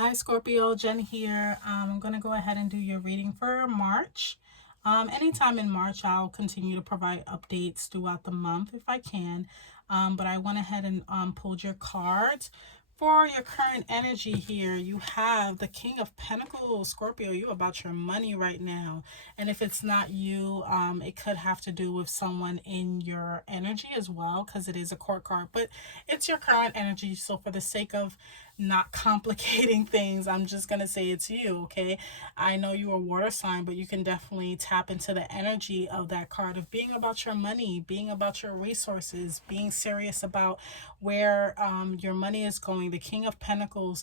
Hi Scorpio, Jen here. I'm going to go ahead and do your reading for March. Anytime in March, I'll continue to provide updates throughout the month if I can. But I went ahead and pulled your cards. For your current energy here, you have the King of Pentacles, Scorpio. You about your money right now. And if it's not you, it could have to do with someone in your energy as well, because it is a court card. But it's your current energy. So for the sake of not complicating things, I'm just going to say it's you, okay? I know you're a water sign, but you can definitely tap into the energy of that card of being about your money, being about your resources, being serious about where your money is going. The King of Pentacles,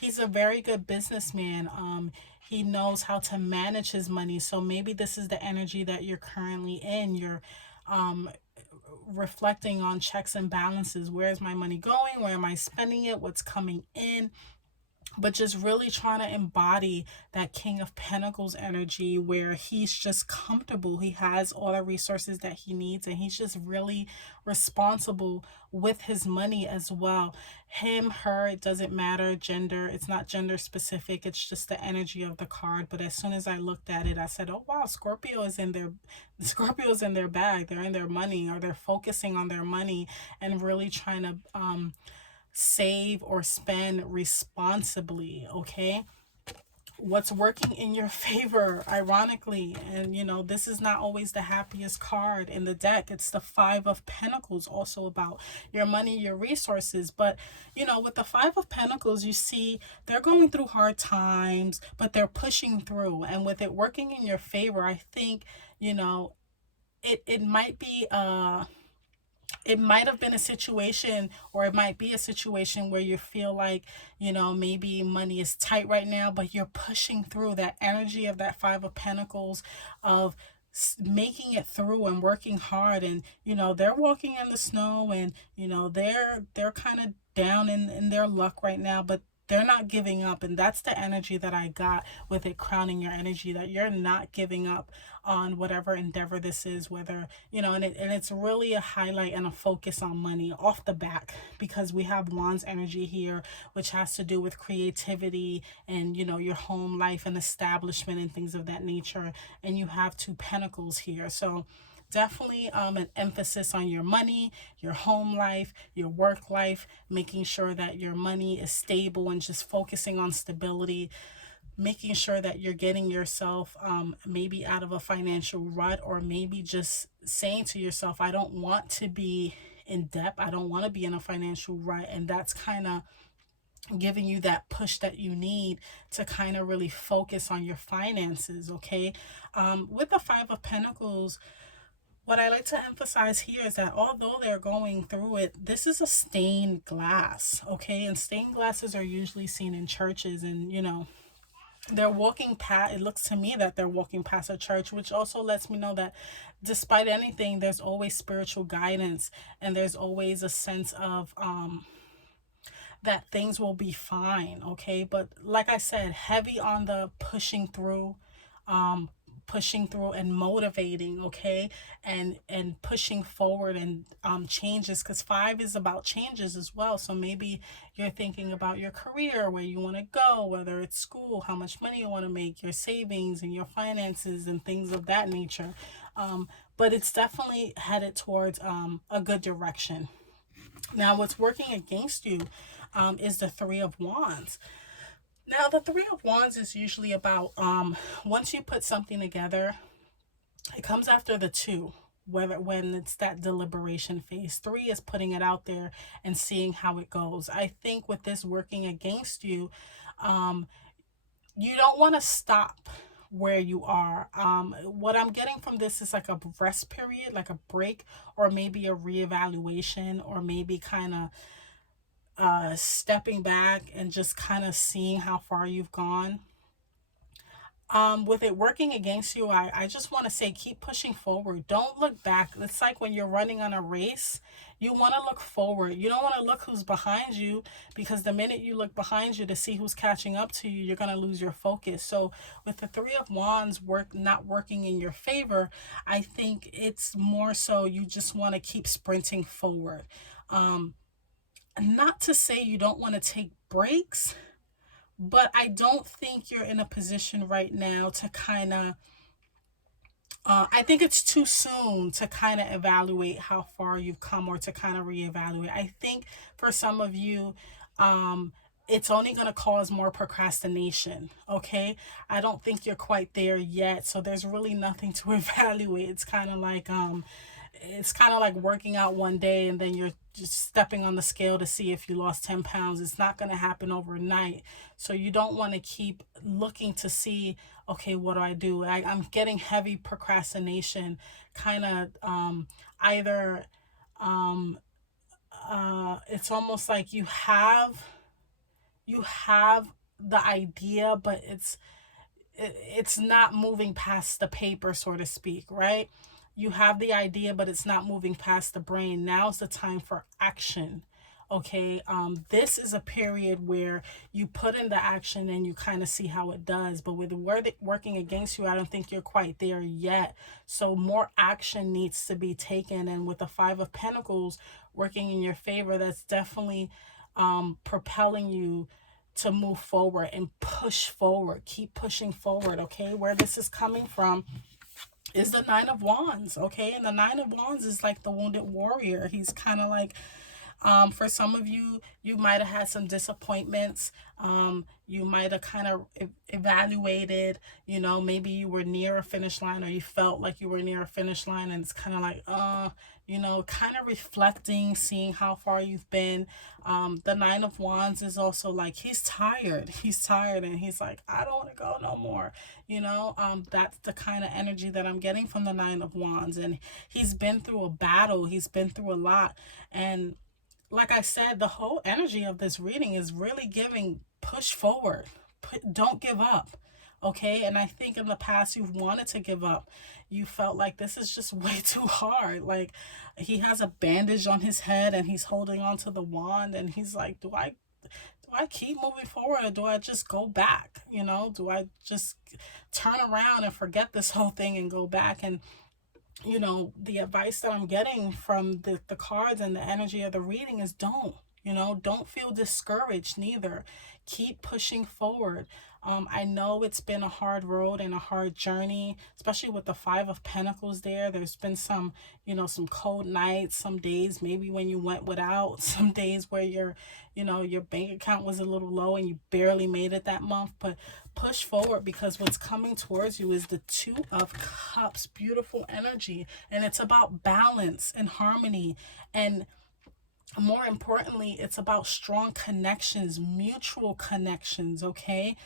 he's a very good businessman. He knows how to manage his money. So maybe this is the energy that you're currently in. You're um, reflecting on checks and balances. Where's my money going? Where am I spending it? What's coming in? But just really trying to embody that King of Pentacles energy where he's just comfortable. He has all the resources that he needs, and he's just really responsible with his money as well. Him, her, it doesn't matter, gender. It's not gender specific. It's just the energy of the card. But as soon as I looked at it, I said, oh wow, Scorpio is in their bag. They're in their money, or they're focusing on their money and really trying to save or spend responsibly, okay? What's working in your favor, ironically, and this is not always the happiest card in the deck. It's the Five of Pentacles, also about your money, your resources. But with the Five of Pentacles, you see they're going through hard times, but they're pushing through. And with it working in your favor, I think it might be it might have been a situation, or it might be a situation where you feel like maybe money is tight right now, but you're pushing through. That energy of that Five of Pentacles, of making it through and working hard. And they're walking in the snow, and they're kind of down in their luck right now, but they're not giving up. And that's the energy that I got with it crowning your energy, that you're not giving up on whatever endeavor this is, whether and it's really a highlight and a focus on money off the back, because we have Wands energy here, which has to do with creativity and your home life and establishment and things of that nature. And you have Two Pentacles here, so definitely an emphasis on your money, your home life, your work life, making sure that your money is stable and just focusing on stability, making sure that you're getting yourself maybe out of a financial rut, or maybe just saying to yourself, I don't want to be in debt, I don't want to be in a financial rut. And that's kind of giving you that push that you need to kind of really focus on your finances, okay? With the Five of Pentacles, what I like to emphasize here is that although they're going through it, this is a stained glass, okay? And stained glasses are usually seen in churches, and they're walking past, it looks to me that they're walking past a church, which also lets me know that despite anything, there's always spiritual guidance, and there's always a sense of that things will be fine, okay? But like I said, heavy on the pushing through and motivating, okay? And pushing forward, and changes, because five is about changes as well. So maybe you're thinking about your career, where you want to go, whether it's school, how much money you want to make, your savings and your finances and things of that nature. But it's definitely headed towards a good direction. Now, what's working against you is the Three of Wands. Now, the Three of Wands is usually about once you put something together, it comes after the two, whether when it's that deliberation phase. Three is putting it out there and seeing how it goes. I think with this working against you, you don't want to stop where you are. What I'm getting from this is like a rest period, like a break, or maybe a reevaluation, or maybe kind of stepping back and just kind of seeing how far you've gone. With it working against you, I just want to say keep pushing forward. Don't look back. It's like when you're running on a race, you want to look forward. You don't want to look who's behind you, because the minute you look behind you to see who's catching up to you, you're going to lose your focus. So with the Three of Wands not working in your favor, I think it's more so you just want to keep sprinting forward. Not to say you don't want to take breaks, But I don't think you're in a position right now to kind of, I think it's too soon to kind of evaluate how far you've come or to kind of reevaluate. I think for some of you, it's only going to cause more procrastination. Okay. I don't think you're quite there yet. So there's really nothing to evaluate. It's kind of like working out one day and then you're just stepping on the scale to see if you lost 10 pounds. It's not going to happen overnight. So you don't want to keep looking to see, okay, what do I do? I'm getting heavy procrastination, kind of either it's almost like you have the idea, but it's not moving past the paper, so to speak, right? You have the idea, but it's not moving past the brain. Now's the time for action. Okay, this is a period where you put in the action and you kind of see how it does. But with the word working against you, I don't think you're quite there yet. So more action needs to be taken. And with the Five of Pentacles working in your favor, that's definitely propelling you to move forward and push forward. Keep pushing forward, okay? Where this is coming from is the Nine of Wands, okay? And the Nine of Wands is like the wounded warrior. He's kind of like, for some of you, you might have had some disappointments. You might have kind of evaluated, maybe you were near a finish line or you felt like you were near a finish line, and it's kind of like, kind of reflecting, seeing how far you've been. The Nine of Wands is also like, he's tired. He's tired and he's like, I don't want to go no more. That's the kind of energy that I'm getting from the Nine of Wands. And he's been through a battle. He's been through a lot. And like I said, the whole energy of this reading is really giving push forward. Don't give up. Okay. And I think in the past you've wanted to give up. You felt like this is just way too hard. Like he has a bandage on his head and he's holding on to the wand and he's like, do I keep moving forward or do I just go back? Do I just turn around and forget this whole thing and go back? And the advice that I'm getting from the cards and the energy of the reading is don't feel discouraged neither. Keep pushing forward. I know it's been a hard road and a hard journey, especially with the Five of Pentacles there. There's been some cold nights, some days maybe when you went without, some days where your bank account was a little low and you barely made it that month. But push forward, because what's coming towards you is the Two of Cups, beautiful energy. And it's about balance and harmony. And more importantly, it's about strong connections, mutual connections, okay?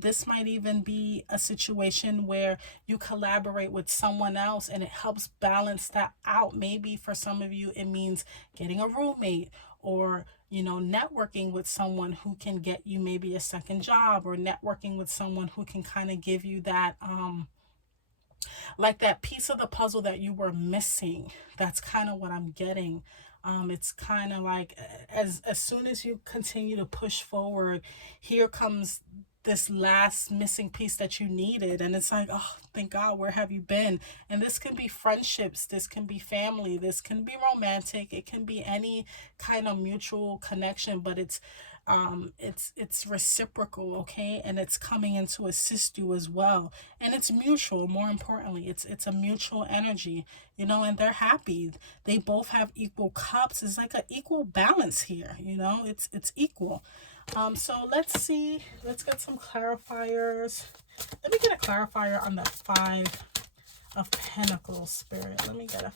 This might even be a situation where you collaborate with someone else and it helps balance that out. Maybe for some of you, it means getting a roommate or, networking with someone who can get you maybe a second job, or networking with someone who can kind of give you that, like that piece of the puzzle that you were missing. That's kind of what I'm getting. It's kind of like as soon as you continue to push forward, here comes this last missing piece that you needed, and it's like, oh, thank God, where have you been? And this can be friendships, this can be family, this can be romantic, it can be any kind of mutual connection, but it's reciprocal, okay? And it's coming in to assist you as well, and it's mutual. More importantly, it's a mutual energy, and they're happy. They both have equal cups. It's like an equal balance here, it's equal. So let's see, let's get some clarifiers. Let me get a clarifier on the Five of Pentacles, Spirit. Let me get a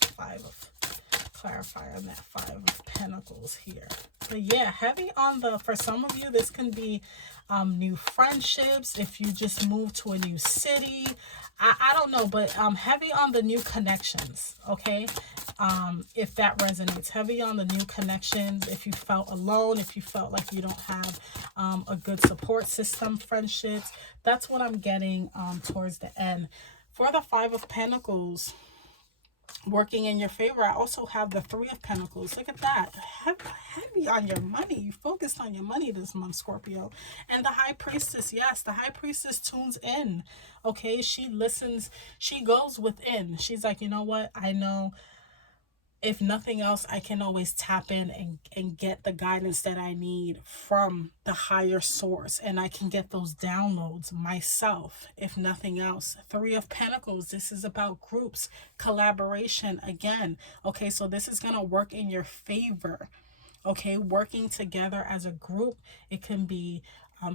clarifier on that Five of Pentacles here. But yeah, heavy on for some of you, this can be new friendships. If you just moved to a new city, I don't know, but heavy on the new connections, okay? If that resonates, heavy on the new connections. If you felt alone, if you felt like you don't have a good support system, friendships, that's what I'm getting towards the end. For the Five of Pentacles working in your favor, I also have the Three of Pentacles. Look at that. Heavy on your money. You focused on your money this month, Scorpio. And the High Priestess, yes, the High Priestess tunes in. Okay, she listens. She goes within. She's like, you know what? I know if nothing else, I can always tap in and get the guidance that I need from the higher source. And I can get those downloads myself, if nothing else. Three of Pentacles, this is about groups, collaboration again. Okay, so this is going to work in your favor. Okay, working together as a group. It can be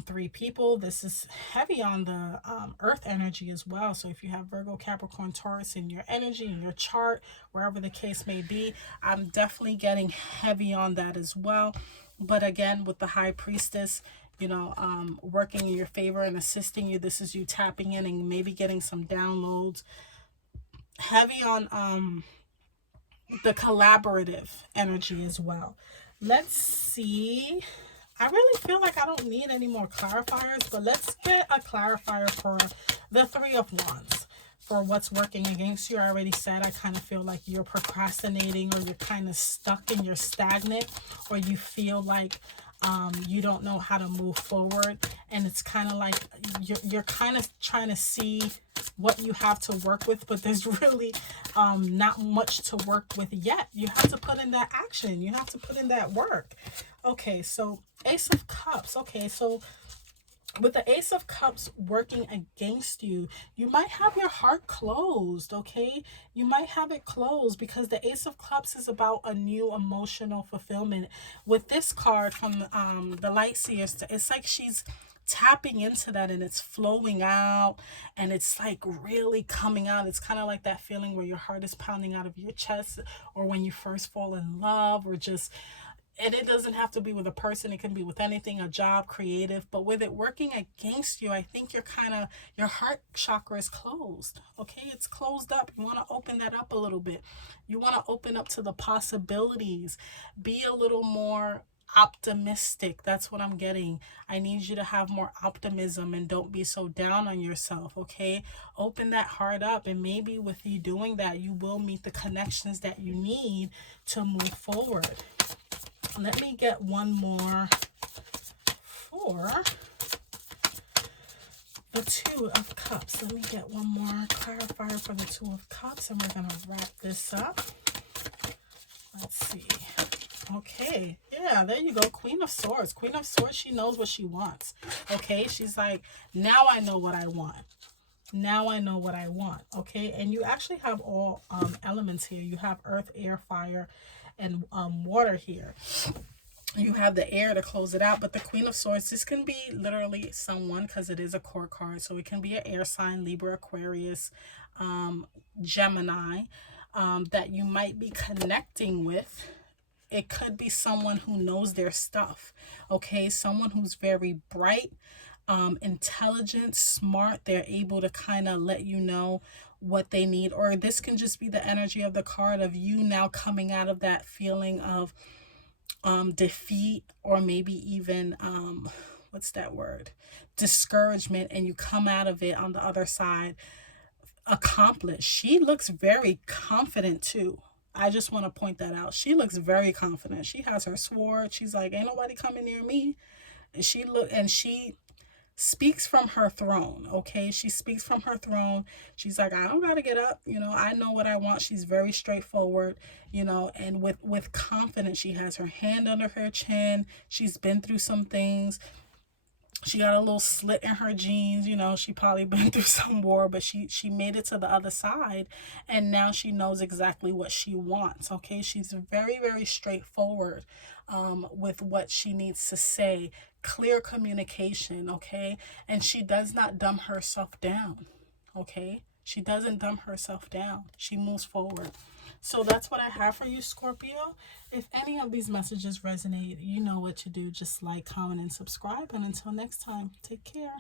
three people. This is heavy on the earth energy as well. So if you have Virgo, Capricorn, Taurus in your energy, in your chart, wherever the case may be, I'm definitely getting heavy on that as well. But again, with the High Priestess, you know, working in your favor and assisting you, this is you tapping in and maybe getting some downloads. Heavy on the collaborative energy as well. Let's see. I really feel like I don't need any more clarifiers, but let's get a clarifier for the Three of Wands. For what's working against you. I already said I kind of feel like you're procrastinating, or you're kind of stuck and you're stagnant, or you feel like you don't know how to move forward, and it's kind of like you're kind of trying to see what you have to work with, but there's really not much to work with yet. You have to put in that action. You have to put in that work. Okay, so Ace of Cups. Okay, so with the Ace of Cups working against you, you might have your heart closed, okay? You might have it closed because the Ace of Cups is about a new emotional fulfillment. With this card from the Light Seers, it's like she's tapping into that and it's flowing out and it's like really coming out. It's kind of like that feeling where your heart is pounding out of your chest, or when you first fall in love, or just... And it doesn't have to be with a person. It can be with anything, a job, creative. But with it working against you, I think you're kind of, your heart chakra is closed. Okay, it's closed up. You want to open that up a little bit. You want to open up to the possibilities. Be a little more optimistic. That's what I'm getting. I need you to have more optimism and don't be so down on yourself. Okay, open that heart up, and maybe with you doing that, you will meet the connections that you need to move forward. Let me get one more for the Two of Cups. Let me get one more clarifier for the Two of Cups, and we're going to wrap this up. Let's see. Okay. Yeah, there you go. Queen of Swords. Queen of Swords, she knows what she wants. Okay. She's like, now I know what I want. Now I know what I want. Okay. And you actually have all elements here. You have earth, air, fire, and water here. You have the air to close it out, but the Queen of Swords, this can be literally someone, because it is a court card, so it can be an air sign, Libra, Aquarius, Gemini, that you might be connecting with. It could be someone who knows their stuff, okay? Someone who's very bright, intelligent, smart. They're able to kind of let you know what they need. Or this can just be the energy of the card of you now coming out of that feeling of defeat, or maybe even what's that word, discouragement, and you come out of it on the other side accomplished. She looks very confident too. I just want to point that out. She looks very confident. She has her sword. She's like, ain't nobody coming near me. And she speaks from her throne. Okay, she speaks from her throne. She's like, I don't gotta get up, you know, I know what I want. She's very straightforward, you know, and with confidence. She has her hand under her chin. She's been through some things. She got a little slit in her jeans, you know, she probably been through some war, but she made it to the other side, and now she knows exactly what she wants. Okay, she's very, very straightforward with what she needs to say. Clear communication. Okay, and she does not dumb herself down. Okay, she doesn't dumb herself down. She moves forward. So that's what I have for you, Scorpio. If any of these messages resonate, you know what to do. Just like, comment, and subscribe. And until next time, take care.